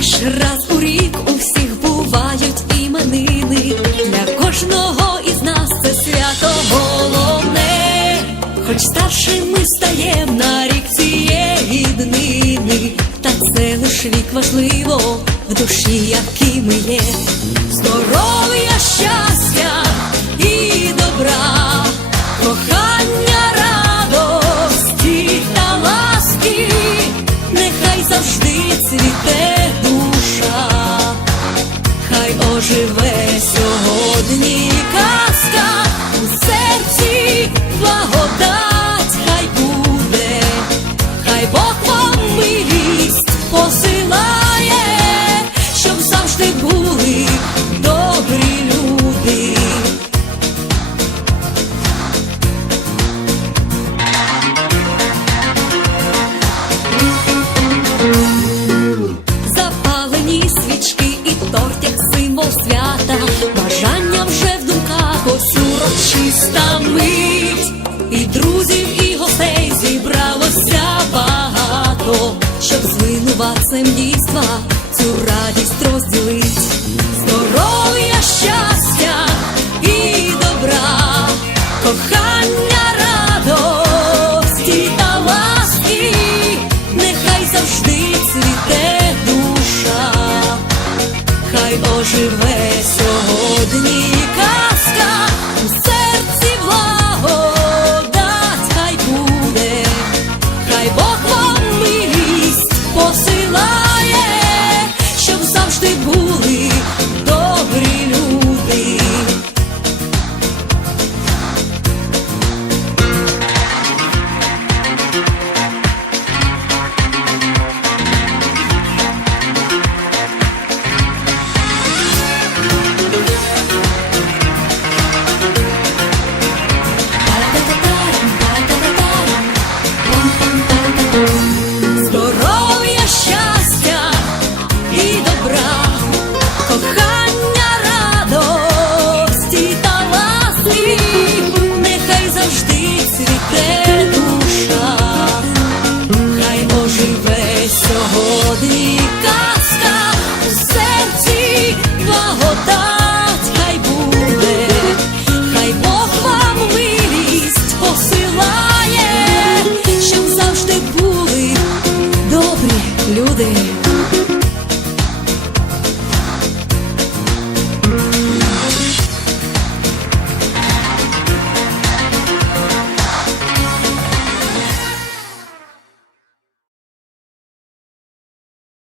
раз у рік у всіх бувають іменини. Для кожного із нас це свято головне. Хоч старшими стаєм на рік цієї днини, та це лиш вік важливо в душі, якими є. Хай і друзів, і гостей зібралося багато, щоб з винуватцем дійства цю радість розділить. Здоров'я, щастя і добра, кохання, радості та ласки, нехай завжди цвіте душа, хай оживе сьогодні казка у те душа, хай оживе сьогодні казка у серці. Благодать хай буде, хай Бог вам милість посилає, щоб завжди були добрі люди.